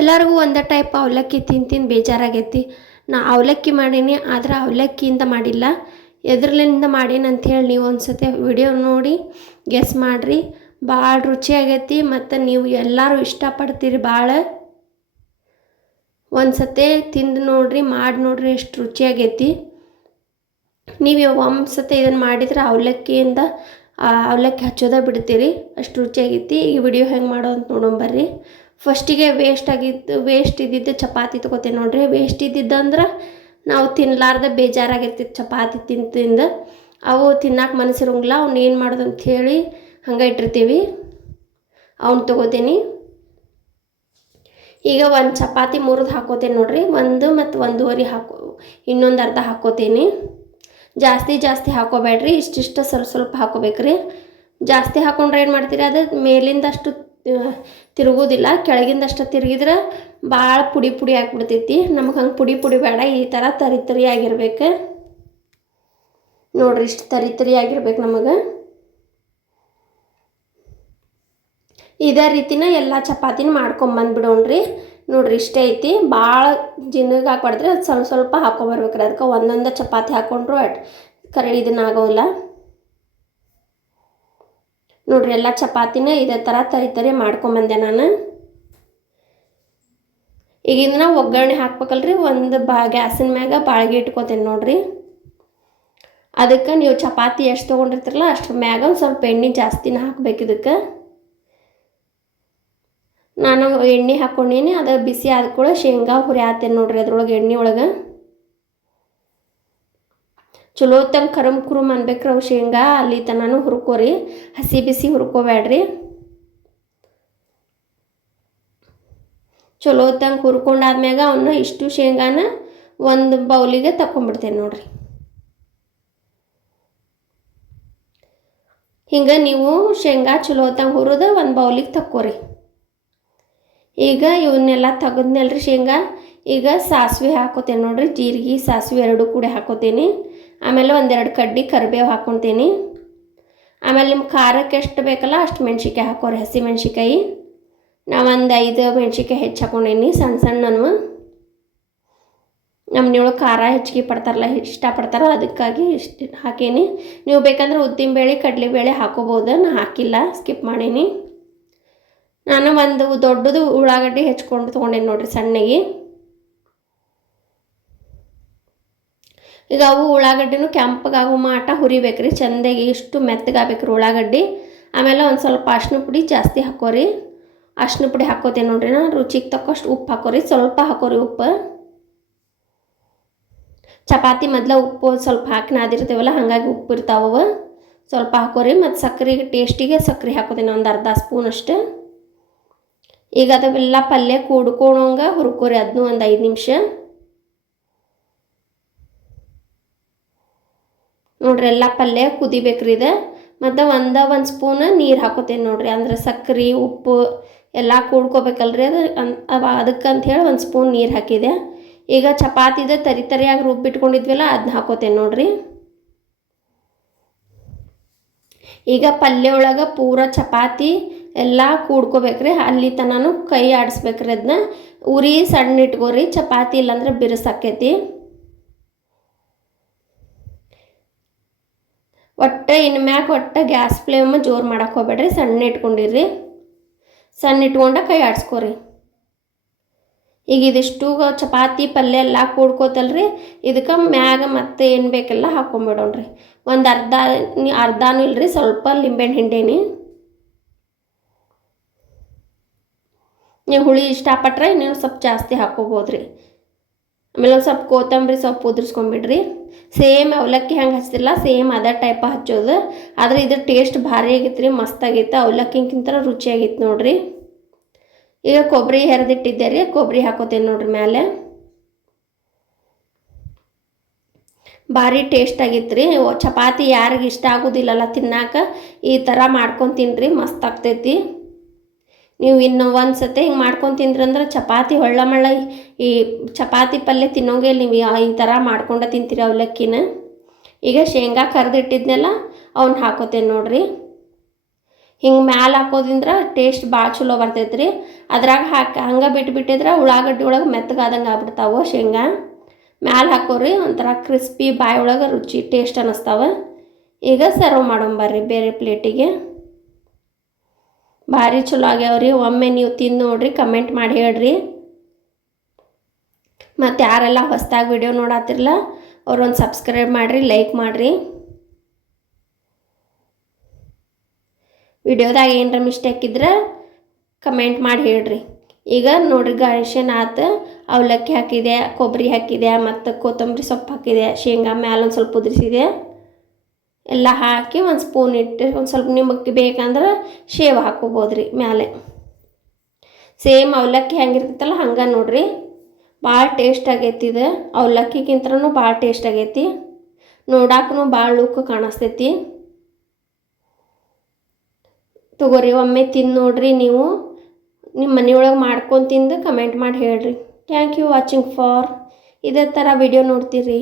ಎಲ್ಲರಿಗೂ ಒಂದೇ ಟೈಪ್ ಅವಲಕ್ಕಿ ತಿಂದು ತಿಂದು ಬೇಜಾರಾಗೈತಿ. ನಾ ಅವಲಕ್ಕಿ ಮಾಡೀನಿ, ಆದ್ರೆ ಅವಲಕ್ಕಿಯಿಂದ ಮಾಡಿಲ್ಲ. ಎದ್ರಲಿಂದ ಮಾಡೀನಿ ಅಂಥೇಳಿ ನೀವು ಒಂದ್ಸತಿ ವಿಡಿಯೋ ನೋಡಿ ಗೆಸ್ ಮಾಡಿರಿ. ಭಾಳ ರುಚಿಯಾಗೈತಿ ಮತ್ತು ನೀವು ಎಲ್ಲರೂ ಇಷ್ಟಪಡ್ತೀರಿ ಭಾಳ. ಒಂದು ಸತಿ ತಿಂದು ನೋಡ್ರಿ, ಮಾಡಿ ನೋಡ್ರಿ ಎಷ್ಟು ರುಚಿಯಾಗೈತಿ. ನೀವು ಒಂದು ಸತಿ ಇದನ್ನು ಮಾಡಿದ್ರೆ ಅವಲಕ್ಕಿಯಿಂದ ಅವಲಕ್ಕಿ ಹಚ್ಚೋದ ಬಿಡ್ತೀರಿ, ಅಷ್ಟು ರುಚಿಯಾಗೈತಿ. ಈ ವಿಡಿಯೋ ಹೆಂಗೆ ಮಾಡೋ ಅಂತ ನೋಡೋಣ ಫಸ್ಟಿಗೆ ವೇಸ್ಟ್ ಆಗಿದ್ದು ವೇಸ್ಟ್ ಇದ್ದಿದ್ದು ಚಪಾತಿ ತೊಗೋತೇವೆ ನೋಡ್ರಿ. ವೇಸ್ಟ್ ಇದ್ದಿದ್ದಂದ್ರೆ ನಾವು ತಿನ್ನಲಾರ್ದ ಬೇಜಾರಾಗಿರ್ತಿತ್ತು ಚಪಾತಿ ತಿಂತಿಂದ. ತಿಂದು ಅವು ತಿನ್ನಕ್ಕೆ ಮನಸ್ಸಿರಂಗಿಲ್ಲ. ಅವ್ನು ಏನು ಮಾಡೋದು ಅಂತ ಹೇಳಿ ಹಂಗೆ ಇಟ್ಟಿರ್ತೀವಿ. ಅವ್ನು ತೊಗೋತೀನಿ. ಈಗ ಒಂದು ಚಪಾತಿ ಮುರಿದು ಹಾಕೋತೇನೆ ನೋಡ್ರಿ. ಒಂದು ಮತ್ತು ಒಂದೂವರೆ ಹಾಕೋ, ಇನ್ನೊಂದು ಅರ್ಧ ಹಾಕೋತೀನಿ. ಜಾಸ್ತಿ ಜಾಸ್ತಿ ಹಾಕೋಬೇಡ್ರಿ. ಇಷ್ಟಿಷ್ಟು ಸ್ವಲ್ಪ ಸ್ವಲ್ಪ ಹಾಕೋಬೇಕ್ರಿ. ಜಾಸ್ತಿ ಹಾಕೊಂಡ್ರೆ ಏನು ಮಾಡ್ತೀರಿ? ಅದು ಮೇಲಿಂದಷ್ಟು ತಿರುಗೋದಿಲ್ಲ. ಕೆಳಗಿಂದಷ್ಟು ತಿರುಗಿದ್ರೆ ಭಾಳ ಪುಡಿ ಪುಡಿ ಆಗಿಬಿಡ್ತೈತಿ. ನಮಗೆ ಹಂಗೆ ಪುಡಿ ಪುಡಿ ಬೇಡ. ಈ ಥರ ತರಿ ತರಿ ಆಗಿರ್ಬೇಕು. ನೋಡ್ರಿ ಇಷ್ಟು ತರಿ ತರಿ ಆಗಿರ್ಬೇಕು ನಮಗೆ. ಇದೇ ರೀತಿನ ಎಲ್ಲ ಚಪಾತಿನ ಮಾಡ್ಕೊಂಬಂದ್ಬಿಡೋಣ್ರಿ ನೋಡ್ರಿ ಇಷ್ಟೇ ಐತಿ. ಭಾಳ ಜಿನ್ನಗೆ ಹಾಕ್ಬಾರ್ದ್ರಿ. ಅದು ಸ್ವಲ್ಪ ಸ್ವಲ್ಪ ಹಾಕೊಂಬರ್ಬೇಕ್ರಿ ಅದಕ್ಕೆ ಒಂದೊಂದು ಚಪಾತಿ ಹಾಕ್ಕೊಂಡ್ರು ಅಟ್ ಕರೆ ಇದನ್ನ ಆಗೋಲ್ಲ. ನೋಡ್ರಿ, ಎಲ್ಲ ಚಪಾತಿನ ಇದೇ ಥರ ತರಿ ತರಿ ಮಾಡ್ಕೊಂಬಂದೆ ನಾನು. ಈಗ ಇದನ್ನ ಒಗ್ಗರಣೆ ಹಾಕ್ಬೇಕಲ್ರಿ, ಒಂದು ಬಾ ಗ್ಯಾಸಿನ ಮ್ಯಾಗ ಬಾಳ್ಗೆ ಇಟ್ಕೋತೇನೆ ನೋಡ್ರಿ. ಅದಕ್ಕೆ ನೀವು ಚಪಾತಿ ಎಷ್ಟು ತೊಗೊಂಡಿರ್ತೀರಲ್ಲ, ಅಷ್ಟು ಮ್ಯಾಗ ಒಂದು ಸ್ವಲ್ಪ ಎಣ್ಣೆ ಜಾಸ್ತಿನ ಹಾಕ್ಬೇಕು ಇದಕ್ಕೆ. ನಾನು ಎಣ್ಣೆ ಹಾಕ್ಕೊಂಡೀನಿ ಅದು ಬಿಸಿ ಆದ ಕೂಡ ಶೇಂಗಾ ಹುರಿ ಹಾಕ್ತೇನೆ ನೋಡ್ರಿ ಅದ್ರೊಳಗೆ ಎಣ್ಣೆ ಒಳಗೆ. ಚಲೋ ತಂಗ ಕರಮ್ ಕುರುಮ್ ರೀ ಅವು ಶೇಂಗಾ, ಅಲ್ಲಿ ತನೂ ಹುರ್ಕೋರಿ. ಹಸಿ ಬಿಸಿ ಹುರ್ಕೋಬೇಡ್ರಿ ಚಲೋ ತಂಗ ಹುರ್ಕೊಂಡಾದ್ಮ್ಯಾಗ ಅವನ್ನ ಇಷ್ಟು ಶೇಂಗಾನ ಒಂದು ಬೌಲಿಗೆ ತಕೊಂಡ್ಬಿಡ್ತೇನೆ ನೋಡ್ರಿ. ಹಿಂಗೆ ನೀವು ಶೇಂಗಾ ಚಲೋ ತಂಗ ಹುರಿದು ಒಂದು ಬೌಲಿಗೆ ತಕ್ಕೋರಿ. ಈಗ ಇವನ್ನೆಲ್ಲ ತೆಗೆದ್ನಲ್ರಿ ಶೇಂಗಾ. ಈಗ ಸಾಸಿವೆ ಹಾಕೋತೇನೆ ನೋಡ್ರಿ. ಜೀರಿಗೆ, ಸಾಸಿವೆ ಎರಡು ಕೂಡ ಹಾಕೋತೀನಿ. ಆಮೇಲೆ ಒಂದೆರಡು ಕಡ್ಡಿ ಕರಿಬೇವು ಹಾಕ್ಕೊತೀನಿ ಆಮೇಲೆ ನಿಮ್ಮ ಖಾರಕ್ಕೆ ಎಷ್ಟು ಬೇಕಲ್ಲ ಅಷ್ಟು ಮೆಣ್ಸಿಕಾಯಿ ಹಾಕೋರಿ, ಹಸಿ ಮೆಣ್ಸಿಕಾಯಿ ನಾವು ಒಂದು ಐದು ಮೆಣ್ಸಿಕಾಯಿ ಹೆಚ್ಚು ಹಾಕೊಂಡೀನಿ ಸಣ್ಣ ಸಣ್ಣನು ನೀವು ಖಾರ ಹೆಚ್ಚಿಗೆ ಪಡ್ತಾರಲ್ಲ ಇಷ್ಟಪಡ್ತಾರ ಅದಕ್ಕಾಗಿ ಇಷ್ಟು ಹಾಕೀನಿ. ನೀವು ಬೇಕಂದ್ರೆ ಉದ್ದಿನಬೇಳೆ, ಕಡಲೆಬೇಳೆ ಹಾಕೋಬೋದು ನಾನು ಹಾಕಿಲ್ಲ ಸ್ಕಿಪ್ ಮಾಡೀನಿ. ನಾನು ಒಂದು ದೊಡ್ಡದು ಉಳ್ಳಾಗಡ್ಡೆ ಹೆಚ್ಕೊಂಡು ತೊಗೊಂಡೇನಿ ನೋಡಿರಿ ಸಣ್ಣಗೆ. ಈಗ ಅವು ಉಳ್ಳಾಗಡ್ಡಿನೂ ಕೆಂಪಗಾಗೋ ಮಾಟ ಹುರಿಬೇಕ್ರಿ, ಚೆಂದಾಗಿ ಇಷ್ಟು ಮೆತ್ತಗಾಗಬೇಕ್ರಿ ಉಳ್ಳಾಗಡ್ಡಿ. ಆಮೇಲೆ ಒಂದು ಸ್ವಲ್ಪ ಅರ್ಶಿನ ಪುಡಿ ಜಾಸ್ತಿ ಹಾಕೋರಿ. ಅರ್ಶಿನ ಪುಡಿ ಹಾಕೋತೇನೆ ನೋಡ್ರಿ ನಾನು, ರುಚಿಗೆ ತಕ್ಕಷ್ಟು ಉಪ್ಪು ಹಾಕೋರಿ, ಸ್ವಲ್ಪ ಹಾಕೋರಿ ಉಪ್ಪು. ಚಪಾತಿ ಮೊದಲ ಉಪ್ಪು ಸ್ವಲ್ಪ ಹಾಕಿ ನಾದಿರ್ತೀವಲ್ಲ, ಹಾಗಾಗಿ ಉಪ್ಪು ಇರ್ತಾವ ಸ್ವಲ್ಪ ಹಾಕೋರಿ ಮತ್ತು ಸಕ್ಕರೆ ಟೇಸ್ಟಿಗೆ ಸಕ್ಕರೆ ಹಾಕೋತೀನಿ ಒಂದು ಅರ್ಧ ಸ್ಪೂನ್ ಅಷ್ಟು. ಈಗ ಅದವೆಲ್ಲ ಪಲ್ಯ ಕೂಡ್ಕೊಳಂಗೆ ಹುರ್ಕೋರಿ ಅದನ್ನೂ ಒಂದು ಐದು ನಿಮಿಷ. ನೋಡ್ರಿ ಎಲ್ಲ ಪಲ್ಯ ಕುದಿಬೇಕ್ರಿ ಇದು. ಮತ್ತು ಒಂದು ಒಂದು ಸ್ಪೂನ್ ನೀರು ಹಾಕೋತೇನೆ ನೋಡ್ರಿ. ಅಂದ್ರೆ ಸಕ್ಕರೆ ಉಪ್ಪು ಎಲ್ಲ ಕೂಡ್ಕೋಬೇಕಲ್ರಿ ಅದು. ಅವ ಅದಕ್ಕೆ ಅಂಥೇಳಿ ಒಂದು ಸ್ಪೂನ್ ನೀರು ಹಾಕಿದೆ. ಈಗ ಚಪಾತಿದ ತರಿ ತರಿಯಾಗಿ ರುಬ್ಬಿಟ್ಕೊಂಡಿದ್ವಲ್ಲ ಅದನ್ನ ಹಾಕೋತೇನೆ ನೋಡ್ರಿ. ಈಗ ಪಲ್ಯ ಒಳಗೆ ಪೂರ ಚಪಾತಿ ಎಲ್ಲ ಕೂಡ್ಕೋಬೇಕ್ರಿ. ಅಲ್ಲಿ ತನೂ ಕೈ ಆಡಿಸ್ಬೇಕ್ರಿ ಅದನ್ನ ಉರಿ ಸಣ್ಣ ಇಟ್ಕೋರಿ, ಚಪಾತಿ ಇಲ್ಲಾಂದ್ರೆ ಬಿರುಸಾಕೈತಿ ಒಟ್ಟು ಇನ್ನು ಮ್ಯಾಗ ಒಟ್ಟು ಗ್ಯಾಸ್ ಫ್ಲೇಮ್ ಜೋರು ಮಾಡಕ್ಕೆ ಹೋಗ್ಬೇಡ್ರಿ. ಸಣ್ಣ ಇಟ್ಕೊಂಡಿರ್ರಿ. ಸಣ್ಣ ಇಟ್ಕೊಂಡ ಕೈ ಆಡಿಸ್ಕೊರಿ. ಈಗ ಇದಿಷ್ಟು ಚಪಾತಿ, ಪಲ್ಯ ಎಲ್ಲ ಕೂಡ್ಕೋತಲ್ರಿ. ಇದಕ್ಕೆ ಮ್ಯಾಗ ಮತ್ತೆ ಏನು ಬೇಕೆಲ್ಲ ಹಾಕ್ಕೊಂಬಿಡೋಣ್ರಿ ಒಂದು ಅರ್ಧ ಅರ್ಧನೂ ಇಲ್ರಿ, ಸ್ವಲ್ಪ ಲಿಂಬೆಹಣ್ಣು ಹಿಂಡೇನಿ. ನೀವು ಹುಳಿ ಇಷ್ಟಪಟ್ರೆ ನೀವು ಸ್ವಲ್ಪ ಜಾಸ್ತಿ ಹಾಕ್ಕೋಬೋದ್ರಿ ಆಮೇಲೆ ಒಂದು ಸ್ವಲ್ಪ ಕೊತ್ತಂಬರಿ ಸೊಪ್ಪು ಉದುರಿಸ್ಕೊಂಬಿಡ್ರಿ. ಸೇಮ್ ಅವಲಕ್ಕಿ ಹೆಂಗೆ ಹಚ್ತಿಲ್ಲ ಸೇಮ್ ಅದೇ ಟೈಪ ಹಚ್ಚೋದು. ಆದರೆ ಇದ್ರ ಟೇಸ್ಟ್ ಭಾರಿ ಆಗಿತ್ತು. ರೀ ಮಸ್ತಾಗೈತೆ ಅವಲಕ್ಕಿಗಿಂತ ರುಚಿಯಾಗಿತ್ತು ನೋಡಿರಿ. ಈಗ ಕೊಬ್ಬರಿ ಹೆರೆದಿಟ್ಟಿದ್ದೆ ರೀ ಕೊಬ್ಬರಿ ಹಾಕೋತೇನೆ ನೋಡ್ರಿ ಮೇಲೆ ಭಾರಿ ಟೇಸ್ಟ್ ಆಗಿತ್ತು ರೀ ಚಪಾತಿ ಯಾರಿಗೆ ಇಷ್ಟ ಆಗೋದಿಲ್ಲಲ್ಲ ತಿನ್ನಾಕ, ಈ ಥರ ಮಾಡ್ಕೊಂಡು ತಿನ್ನಿರಿ ಮಸ್ತ್ ಆಗ್ತೈತಿ. ನೀವು ಇನ್ನು ಒಂದು ಸತಿ ಹಿಂಗೆ ಮಾಡ್ಕೊಂಡು ತಿಂದ್ರಂದ್ರೆ ಚಪಾತಿ ಹೊಳ್ಳ ಮಳ್ಳ ಈ ಚಪಾತಿ ಪಲ್ಯ ತಿನ್ನೋಂಗೆ ನೀವು ಈ ಥರ ಮಾಡ್ಕೊಂಡು ತಿಂತೀರಿ ಅವಲಕ್ಕಿನ. ಈಗ ಶೇಂಗಾ ಕರೆದಿಟ್ಟಿದ್ನೆಲ್ಲ, ಅವ್ನ ಹಾಕೋತೇನೆ ನೋಡಿರಿ. ಹಿಂಗೆ ಮ್ಯಾಲೆ ಹಾಕೋದ್ರಿಂದ ಟೇಸ್ಟ್ ಭಾಳ ಚಲೋ ಬರ್ತೈತೆ ರೀ ಅದ್ರಾಗ ಹಾಕಿ, ಹಂಗೆ ಬಿಟ್ಬಿಟ್ಟಿದ್ರೆ ಉಳ್ಳಾಗಡ್ಡಿ ಒಳಗೆ ಮೆತ್ತಗಾದಂಗೆ ಆಗ್ಬಿಡ್ತಾವೆ ಶೇಂಗಾ. ಮ್ಯಾಲೆ ಹಾಕೋರಿ, ಒಂಥರ ಕ್ರಿಸ್ಪಿ ಬಾಯಿ ಒಳಗೆ ರುಚಿ, ಟೇಸ್ಟ್ ಅನ್ನಿಸ್ತಾವೆ ಈಗ ಸರ್ವ್ ಮಾಡೋಂಬರ್ರಿ ಬೇರೆ ಪ್ಲೇಟಿಗೆ. ಭಾರಿ ಚಲೋ ಆಗ್ಯಾವ್ರಿ. ಒಮ್ಮೆ ನೀವು ತಿಂದು ನೋಡ್ರಿ ಕಮೆಂಟ್ ಮಾಡಿ ಹೇಳ್ರಿ. ಮತ್ತು ಯಾರೆಲ್ಲ ಹೊಸ್ದಾಗಿ ವಿಡಿಯೋ ನೋಡತ್ತಿರಲ್ಲ ಅವ್ರೊಂದು ಸಬ್ಸ್ಕ್ರೈಬ್ ಮಾಡಿರಿ ಲೈಕ್ ಮಾಡಿರಿ. ವಿಡಿಯೋದಾಗ ಏನರ ಮಿಸ್ಟೇಕ್ ಇದ್ರೆ ಕಮೆಂಟ್ ಮಾಡಿ ಹೇಳ್ರಿ. ಈಗ ನೋಡ್ರಿ ಗಣೇಶನ ಆತು ಅವಲಕ್ಕಿ ಹಾಕಿದೆ ಕೊಬ್ಬರಿ ಹಾಕಿದೆ ಮತ್ತು ಕೊತ್ತಂಬರಿ ಸೊಪ್ಪು ಹಾಕಿದೆ ಶೇಂಗಾ ಮ್ಯಾಲೊಂದು ಸ್ವಲ್ಪ ಉದುರಿಸಿದೆ ಎಲ್ಲ ಹಾಕಿ ಒಂದು ಸ್ಪೂನ್ ಇಟ್ಟು ಒಂದು ಸ್ವಲ್ಪ ನಿಮಗೆ ಬೇಕಂದ್ರೆ ಶೇವ್ ಹಾಕೋಬೋದು ರೀ ಮ್ಯಾಲೆ. ಸೇಮ್ ಅವಲಕ್ಕಿ ಹೆಂಗಿರ್ತೈತಲ್ಲ ಹಂಗೆ ನೋಡ್ರಿ. ಭಾಳ ಟೇಸ್ಟ್ ಆಗೈತಿ ಇದು. ಅವಲಕ್ಕಿಗಿಂತನೂ ಭಾಳ ಟೇಸ್ಟ್ ಆಗೈತಿ. ನೋಡಾಕೂ ಭಾಳ ಲುಕ್ ಕಾಣಿಸ್ತೈತಿ. ತಗೋರಿ ಒಮ್ಮೆ ತಿಂದು ನೋಡಿರಿ ನೀವು. ನಿಮ್ಮ ಮನೆಯೊಳಗೆ ಮಾಡ್ಕೊಂಡು ತಿಂದು ಕಮೆಂಟ್ ಮಾಡಿ ಹೇಳ್ರಿ. ಥ್ಯಾಂಕ್ ಯು ವಾಚಿಂಗ್ ಫಾರ್ ಇದೇ ಥರ ವಿಡಿಯೋ ನೋಡ್ತೀರಿ.